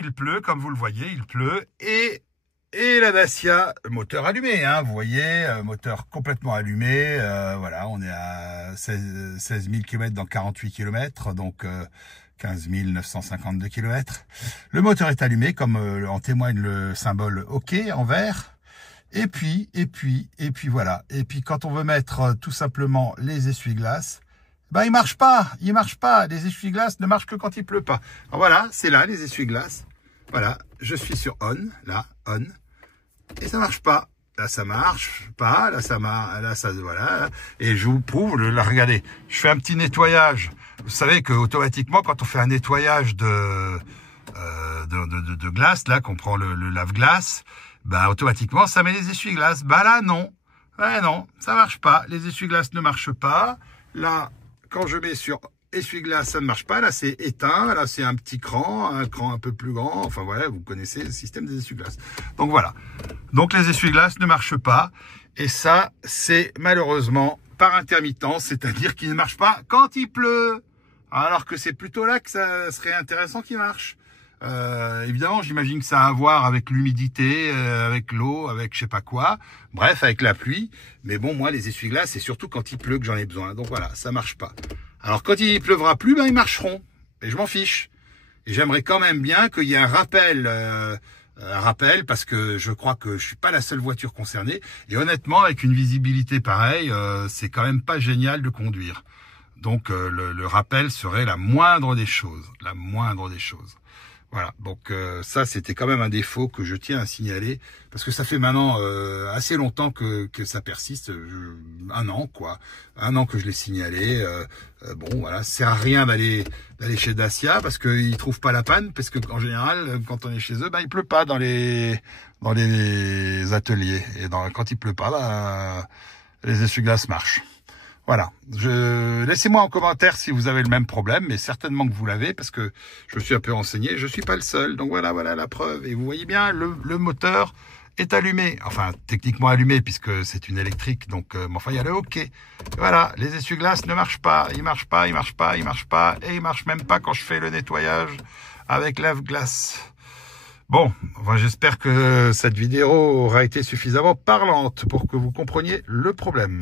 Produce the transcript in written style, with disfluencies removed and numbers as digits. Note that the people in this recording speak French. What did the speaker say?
il pleut, comme vous le voyez, il pleut. Et la Dacia, moteur allumé, hein, vous voyez, moteur complètement allumé. Voilà, on est à 16 000 km dans 48 km, donc 15 952 km. Le moteur est allumé, comme en témoigne le symbole OK en vert. Et puis voilà. Et puis quand on veut mettre tout simplement les essuie-glaces, ben il marche pas. Les essuie-glaces ne marchent que quand il pleut pas. Alors voilà, c'est là les essuie-glaces. Voilà, je suis sur on, là, on. Et ça marche pas. Là, ça marche pas. Là, ça, voilà. Et je vous prouve, là, regardez. Je fais un petit nettoyage. Vous savez que automatiquement, quand on fait un nettoyage de glace, là, qu'on prend le lave-glace, bah, automatiquement, ça met les essuie-glaces. Bah, là, non. Ouais, non, ça marche pas. Les essuie-glaces ne marchent pas. Là, quand je mets sur essuie-glace, ça ne marche pas. Là, c'est éteint. Là, c'est un petit cran, un cran un peu plus grand. Enfin, voilà, vous connaissez le système des essuie-glaces. Donc, voilà. Donc, les essuie-glaces ne marchent pas. Et ça, c'est malheureusement par intermittence, c'est-à-dire qu'il ne marche pas quand il pleut. Alors que c'est plutôt là que ça serait intéressant qu'il marche. Évidemment, j'imagine que ça a à voir avec l'humidité, avec l'eau, avec je sais pas quoi. Bref, avec la pluie. Mais bon, moi, les essuie-glaces, c'est surtout quand il pleut que j'en ai besoin. Donc, voilà, ça marche pas. Alors, quand il pleuvra plus, ben, ils marcheront. Et je m'en fiche. Et j'aimerais quand même bien qu'il y ait un rappel, parce que je crois que je suis pas la seule voiture concernée. Et honnêtement, avec une visibilité pareille, c'est quand même pas génial de conduire. Donc, le rappel serait la moindre des choses. La moindre des choses. Voilà, donc ça c'était quand même un défaut que je tiens à signaler, parce que ça fait maintenant assez longtemps que ça persiste, un an quoi, un an que je l'ai signalé. Bon voilà, ça sert à rien d'aller chez Dacia, parce qu'ils trouvent pas la panne, parce que en général quand on est chez eux, ben il pleut pas dans les ateliers, et quand il pleut pas, ben, les essuie-glaces marchent. Voilà, laissez-moi en commentaire si vous avez le même problème, mais certainement que vous l'avez, parce que je me suis un peu renseigné, je suis pas le seul. Donc voilà la preuve. Et vous voyez bien, le moteur est allumé, enfin techniquement allumé puisque c'est une électrique, donc mais enfin il y a le OK. Voilà, les essuie-glaces ne marchent pas, ils marchent pas, et ils marchent même pas quand je fais le nettoyage avec lave-glace. Bon, enfin, j'espère que cette vidéo aura été suffisamment parlante pour que vous compreniez le problème.